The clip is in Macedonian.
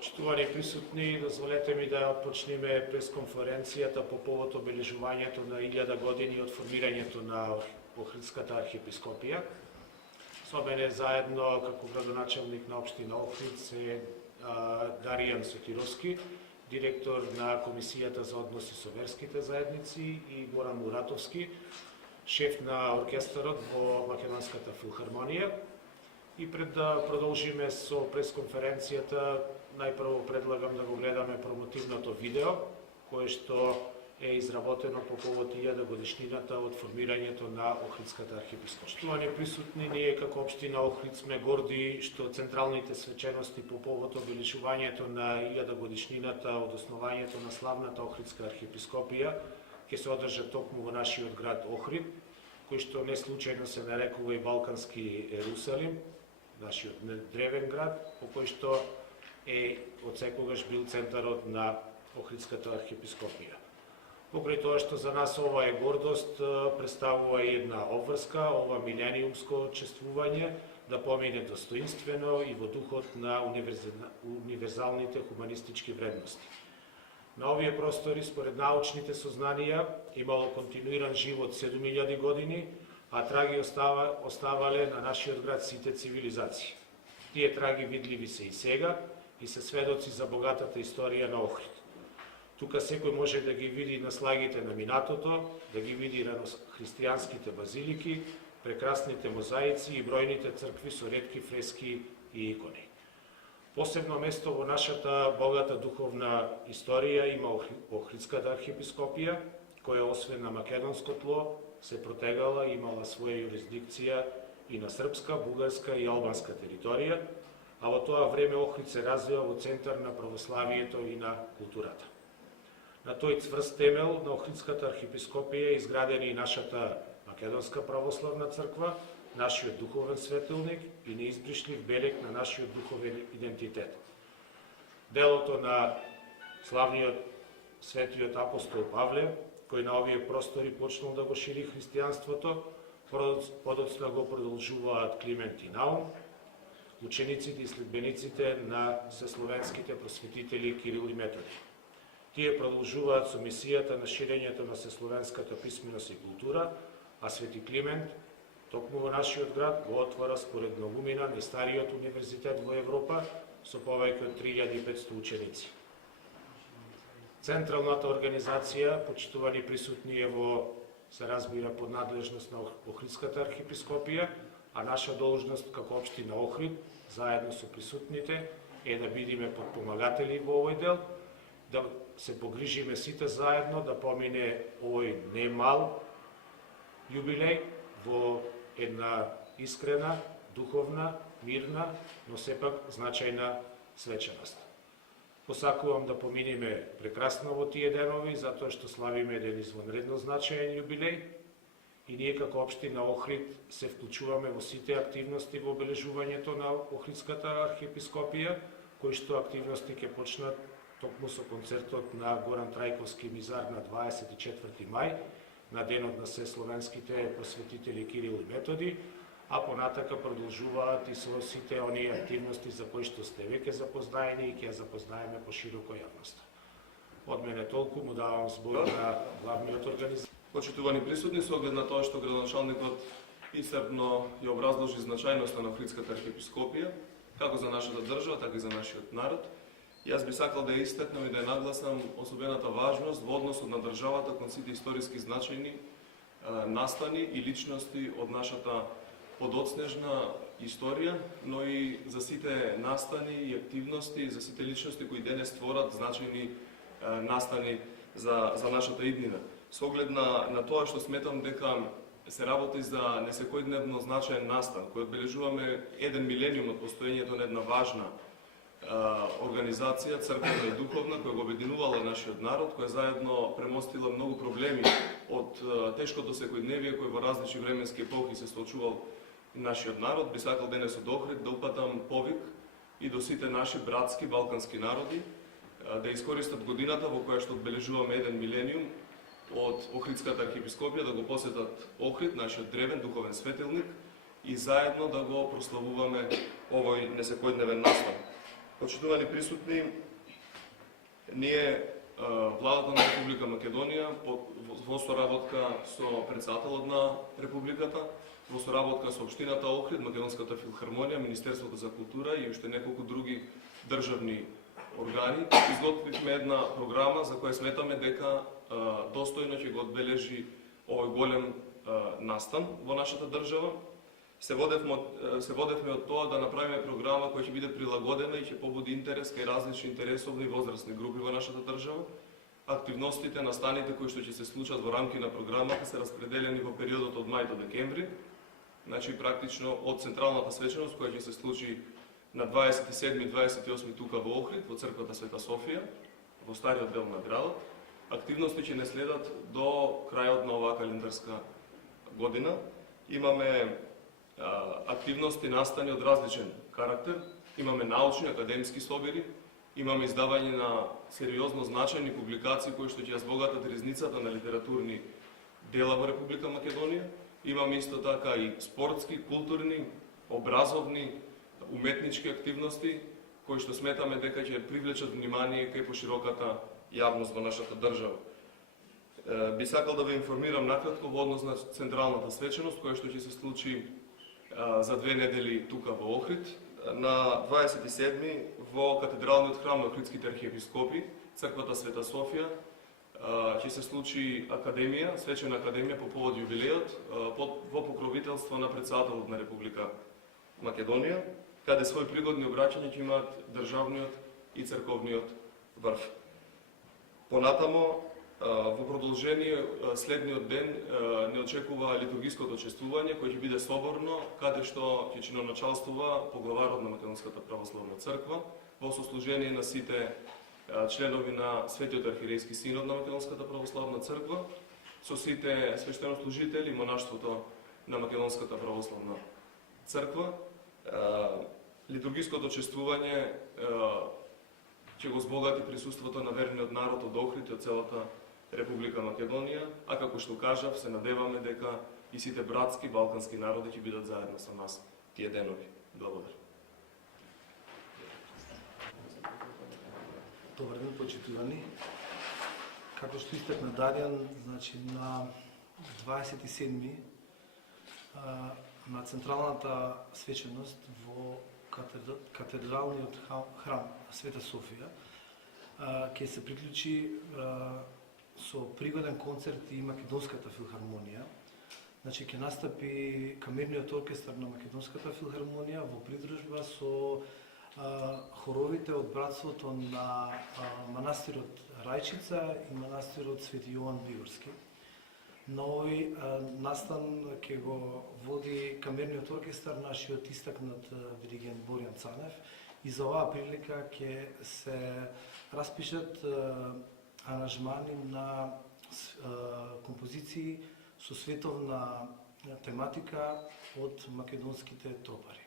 Почитувани присутни, дозволете ми да почнеме пресконференцијата по повод обележувањето на 1000 години од формирањето на Охридската архиепископија. Со мене заедно како градоначелник на општина Охрид е Даријан Сотировски, директор на Комисијата за односи со верските заедници, и Горан Муратовски, шеф на оркестарот во Македонската филхармонија. И пред да продолжиме со пресконференцијата, најпрво предлагам да го гледаме промотивното видео, кое што е изработено по повод 1000 годишнината од формирањето на Охридската архиепископија. Штувани присутни, ние како општина Охрид сме горди што централните свечености по повод обележувањето на 1000 годишнината од основањето на славната Охридска архиепископија ќе се одржат токму во нашиот град Охрид, кој што не случајно се нарекува и Балкански Ерусалим, нашиот древен град, по кој што е од секогаш бил центарот на Охридската архиепископија. Покрај тоа што за нас ова е гордост, представува и една обврска, ова милениумско чествување да помине достоинствено и во духот на универзалните хуманистички вредности. На овие простори, според научните сознанија, имало континуиран живот 7000 години, а траги оставале на нашиот град сите цивилизации. Тие траги видливи се и сега и се сведоци за богатата историја на Охрид. Тука секој може да ги види наслагите на минатото, да ги види ранохристијанските базилики, прекрасните мозаици и бројните цркви со ретки фрески и икони. Посебно место во нашата богата духовна историја има Охридската архиепископија, која освен на македонско тло се протегала и имала своја юрисдикција и на српска, бугарска и албанска територија, а во тоа време Охрид се развива во центар на православието и на културата. На тој цврст темел на Охридската архиепископија е изградена и нашата македонска православна црква, нашиот духовен светилник и неизбришлив белег на нашиот духовен идентитет. Делото на славниот светиот апостол Павле, кој на овие простори почнал да го шири христијанството, подоцна го продолжуваат Климент и Наум, учениците и следбениците на сесловенските просветители Кирил и Методи. Тие продолжуваат со мисијата на ширењето на сесловенската писменост и култура, а Свети Климент, токму во нашиот град, го отвора според многумина најстариот универзитет во Европа со повеќе од 3500 ученици. Централната организација, почитувани присутни, се разбира под надлежност на Охридската архиепископија, а наша должност како општина Охрид, заедно со присутните, е да бидеме подпомагатели во овој дел, да се погрижиме сите заедно да помине овој немал јубилеј во една искрена, духовна, мирна, но сепак значајна свеченост. Посакувам да поминеме прекрасно во тие денови, затоа што славиме еден извонредно значаен јубилеј и ние како општина Охрид се вклучуваме во сите активности во обележувањето на Охридската архиепископија, кои што активности ќе почнат токму со концертот на Горан Трајковски мизар на 24 мај, на денот на сесловенските просветители Кирил и Методи, а понатака продолжуваат и со сите оние активности за кои што сте веќе запознаени и ќе запознаеме пошироко јавноста. Од мене толку, му давам збор на главниот организатор. Почитувани присутни, со оглед на тоа што градоначалникот исцрпно ја образложи значајноста на Охридската архиепископија, како за нашата држава, така и за нашиот народ, јас би сакал да ја истакнам и да ја нагласам особената важност во односот на државата кон сите историски значајни настани и личности од нашата подоцнежна историја, но и за сите настани и активности, за сите личности кои денес творат значајни настани за нашата иднина. Со оглед на тоа што сметам дека се работи за несекојдневно значаен настан, кој одбележуваме 1 милениум од постоењето на една важна организација, црквена и духовна, која го обединувала нашиот народ, која заедно премостила многу проблеми од тешкото секојдневие кој во различни временски епохи се соочувал нашиот народ. Би сакал денес од Охрид да упатам повик и до сите наши братски балкански народи да искористат годината во која што одбележуваме 1 милениум од Охридската архиепископија, да го посетат Охрид, нашиот древен духовен светилник, и заедно да го прославуваме овој несекојдневен настан. Почитувани присутни, ние, владата на Република Македонија, во соработка со председателот на Републиката, во соработка со Општината Охрид, Македонската филхармонија, Министерството за култура и уште неколку други државни органи, изготвивме една програма за која сметаме дека достојно ќе го одбележи овој голем настан во нашата држава. Се водевме од тоа да направиме програма која ќе биде прилагодена и ќе побуди интерес кај различни интересовни и возрастни групи во нашата држава. Активностите, настаните кои што ќе се случат во рамки на програмата се распределени во периодот од мај до декември. Значи практично од централната свеченост која ќе се случи на 27 и 28 тука во Охрид, во црквата Света Софија, во стариот дел на градот. Активности ќе не следат до крајот на оваа календарска година. Имаме активности настани од различен карактер. Имаме научни, академски собери, имаме издавање на сериозно значајни публикации кои што ќе ја збогатат ризницата на литературни дела во Република Македонија. Имаме исто така и спортски, културни, образовни, уметнички активности кои што сметаме дека ќе привлечат внимание кај пошироката јавност во нашата држава. Би сакал да ве информирам накратко во однос на централната свеченост која што ќе се случи за 2 недели тука во Охрид. На 27 во катедралниот храм на Охридските архиепископи, црквата Света Софија, ќе се случи академија, свечена академија по повод јубилеот во покровителство на председателот на Република Македонија, каде свој пригодни обраќања ќе имаат државниот и црковниот врв. Понатамо, во продолжение следниот ден не очекува литургиското чествување кој ќе биде соборно, каде што ќе чиноначалствува поглаварот на Македонската православна црква во сослужение на сите членови на Светиот архиерејски синод на Македонската православна црква, со сите свештенослужители и монаштвото на Македонската православна црква. Литургиското чествување ќе го збогати присуството на верниот народ од Охрид и од целата Република Македонија, а како што кажав, се надеваме дека и сите братски балкански народи ќе бидат заедно со нас тие денови. Благодарам. Добар ден, почитувани. Како што истакна Дарјан, значи на 27 на централната свеченост во катедралниот храм Света Софија ќе се приклучи со приведен концерт и Македонската филхармонија. Значи ќе настапи камерниот оркестар на Македонската филхармонија во придружба со хоровите од братството на манастирот Рајчица и манастирот Свети Јован Бигорски. На овој настан ќе го води камерниот оркестар нашиот истакнат диригент Боријан Цанев и за оваа прилика ќе се распишат аранжмани на композиции со световна тематика од македонските тропари.